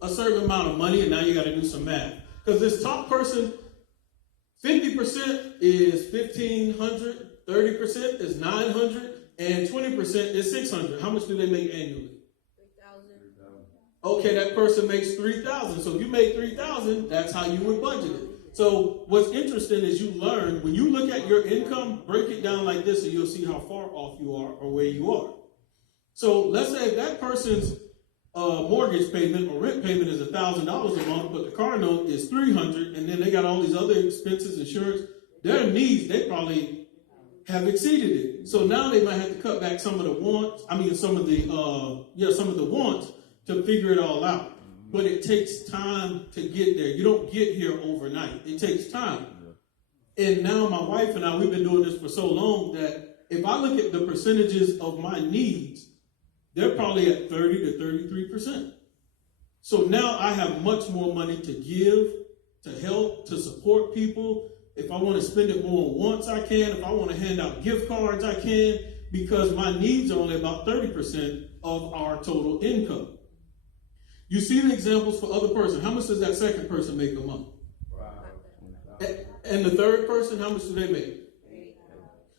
a certain amount of money, and now you got to do some math. Because this top person, 50% is $1,500, 30% is $900, and 20% is $600. How much do they make annually? Okay, that person makes $3,000. So if you made $3,000, that's how you would budget it. So what's interesting is you learn, when you look at your income, break it down like this and you'll see how far off you are or where you are. So let's say if that person's mortgage payment or rent payment is $1,000 a month, but the car note is $300, and then they got all these other expenses, insurance, their needs, they probably have exceeded it. So now they might have to cut back some of the wants, some of the wants to figure it all out. But it takes time to get there. You don't get here overnight. It takes time. And now my wife and I, we've been doing this for so long that if I look at the percentages of my needs, they're probably at 30 to 33%. So now I have much more money to give, to help, to support people. If I want to spend it more on wants, I can. If I want to hand out gift cards, I can, because my needs are only about 30% of our total income. You see the examples for other person. How much does that second person make a month? Wow. And the third person, how much do they make?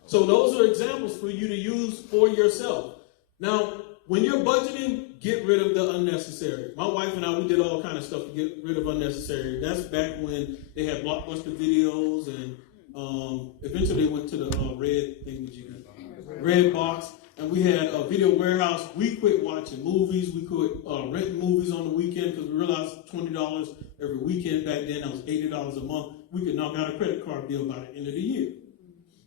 So those are examples for you to use for yourself. Now, when you're budgeting, get rid of the unnecessary. My wife and I, we did all kind of stuff to get rid of unnecessary. That's back when they had Blockbuster videos, and eventually they went to the red box. And we had a video warehouse. We quit watching movies. We quit renting movies on the weekend because we realized $20 every weekend back then. That was $80 a month. We could knock out a credit card bill by the end of the year.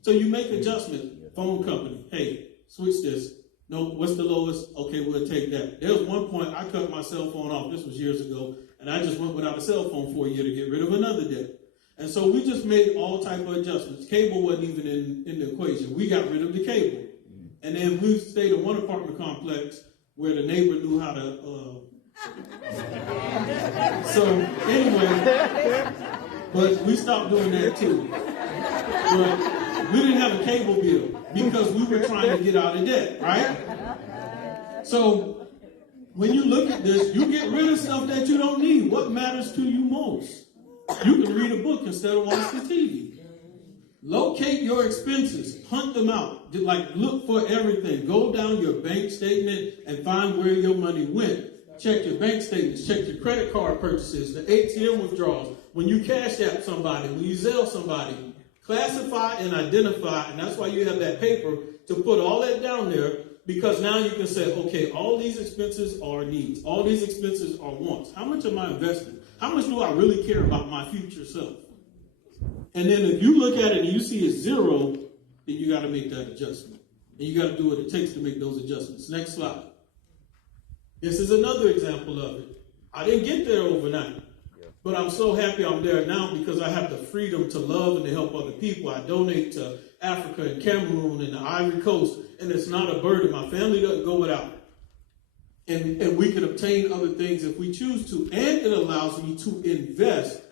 So you make adjustments. Phone company, hey, switch this. No, what's the lowest? Okay, we'll take that. There was one point I cut my cell phone off. This was years ago. And I just went without a cell phone for a year to get rid of another debt. And so we just made all type of adjustments. Cable wasn't even in the equation. We got rid of the cable. And then we stayed in one apartment complex where the neighbor knew how to. So anyway, but we stopped doing that too. But we didn't have a cable bill because we were trying to get out of debt, right? So when you look at this, you get rid of stuff that you don't need. What matters to you most? You can read a book instead of watch the TV. Locate your expenses, hunt them out, look for everything. Go down your bank statement and find where your money went. Check your bank statements, check your credit card purchases, the ATM withdrawals. When you cash app somebody, when you Zelle somebody, classify and identify, and that's why you have that paper to put all that down there, because now you can say, okay, all these expenses are needs, all these expenses are wants. How much am I investing? How much do I really care about my future self? And then if you look at it and you see it's zero, then you got to make that adjustment. And you got to do what it takes to make those adjustments. Next slide. This is another example of it. I didn't get there overnight, but I'm so happy I'm there now because I have the freedom to love and to help other people. I donate to Africa and Cameroon and the Ivory Coast, and it's not a burden. My family doesn't go without it. And we can obtain other things if we choose to, and it allows me to invest.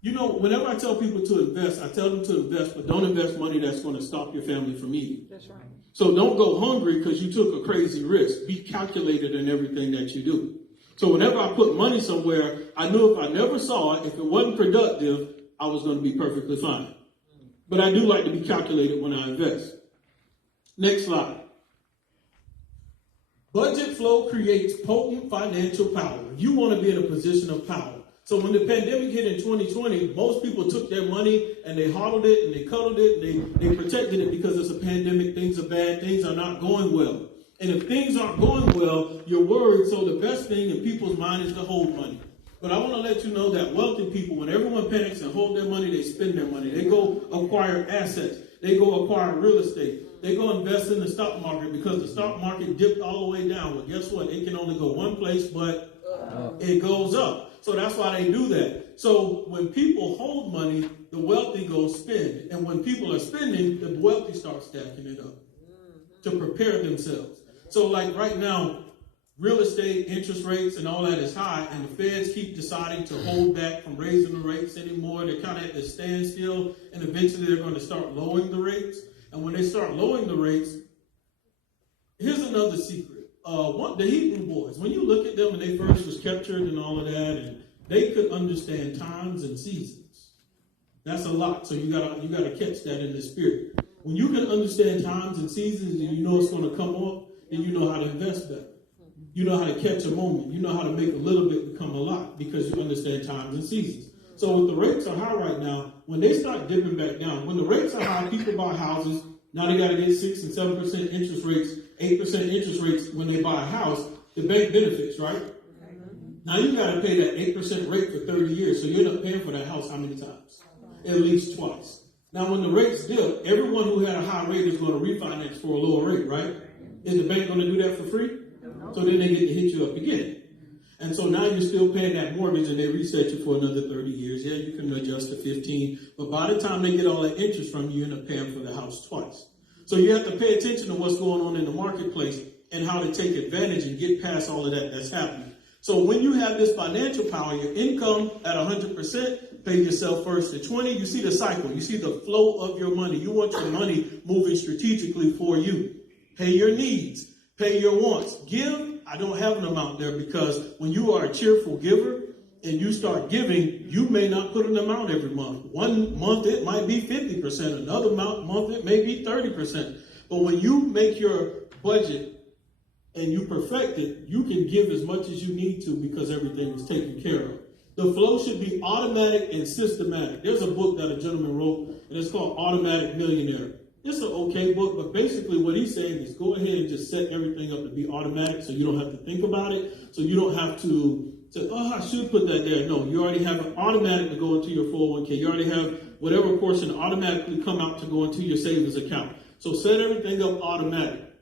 You know, whenever I tell people to invest, I tell them to invest, but don't invest money that's going to stop your family from eating. That's right. So don't go hungry because you took a crazy risk. Be calculated in everything that you do. So whenever I put money somewhere, I knew if I never saw it, if it wasn't productive, I was going to be perfectly fine. But I do like to be calculated when I invest. Next slide. Budget flow creates potent financial power. You want to be in a position of power. So when the pandemic hit in 2020, most people took their money and they hodled it and they cuddled it and they protected it because it's a pandemic, things are bad, things are not going well. And if things aren't going well, you're worried. So the best thing in people's mind is to hold money. But I want to let you know that wealthy people, when everyone panics and hold their money, they spend their money. They go acquire assets. They go acquire real estate. They go invest in the stock market because the stock market dipped all the way down. Well, guess what? It can only go one place, but it goes up. So that's why they do that. So when people hold money, the wealthy go spend. And when people are spending, the wealthy start stacking it up to prepare themselves. So like right now, real estate interest rates and all that is high, and the feds keep deciding to hold back from raising the rates anymore. They're kind of at the standstill, and eventually they're going to start lowering the rates. And when they start lowering the rates, here's another secret. the Hebrew boys, when you look at them and they first was captured and all of that, and they could understand times and seasons. That's a lot. So you gotta catch that in the spirit. When you can understand times and seasons and you know it's going to come up, then you know how to invest better. You know how to catch a moment. You know how to make a little bit become a lot because you understand times and seasons. So when the rates are high right now, when they start dipping back down, when the rates are high, people buy houses. Now they got to get 6 and 7% interest rates, 8% interest rates when they buy a house. The bank benefits, right? Now you got to pay that 8% rate for 30 years. So you end up paying for that house how many times? At least twice. Now when the rates dip, everyone who had a high rate is going to refinance for a lower rate, right? Is the bank going to do that for free? So then they get to hit you up again. And so now you're still paying that mortgage and they reset you for another 30 years. Yeah, you can adjust to 15. But by the time they get all that interest from you, you end up paying for the house twice. So you have to pay attention to what's going on in the marketplace and how to take advantage and get past all of that that's happening. So when you have this financial power, your income at 100%, pay yourself first at 20. You see the cycle. You see the flow of your money. You want your money moving strategically for you. Pay your needs. Pay your wants. Give. I don't have an amount there because when you are a cheerful giver and you start giving, you may not put an amount every month. One month it might be 50%. Another month it may be 30%. But when you make your budget and you perfect it, you can give as much as you need to because everything is taken care of. The flow should be automatic and systematic. There's a book that a gentleman wrote, and it's called Automatic Millionaire. It's an okay book, but basically what he's saying is go ahead and just set everything up to be automatic so you don't have to think about it, so you don't have to say, oh, I should put that there. No, you already have it automatic to go into your 401k. You already have whatever portion automatically come out to go into your savings account. So set everything up automatic.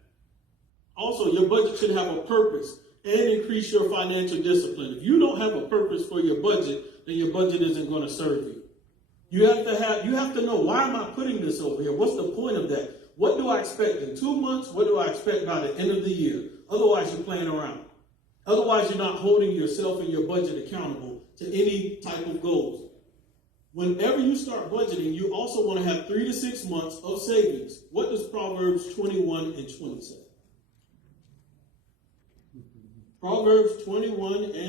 Also, your budget should have a purpose and increase your financial discipline. If you don't have a purpose for your budget, then your budget isn't going to serve you. You have to know, why am I putting this over here? What's the point of that? What do I expect in 2 months? What do I expect by the end of the year? Otherwise, you're playing around. Otherwise, you're not holding yourself and your budget accountable to any type of goals. Whenever you start budgeting, you also want to have 3 to 6 months of savings. What does Proverbs 21 and 20 say? Proverbs 21 and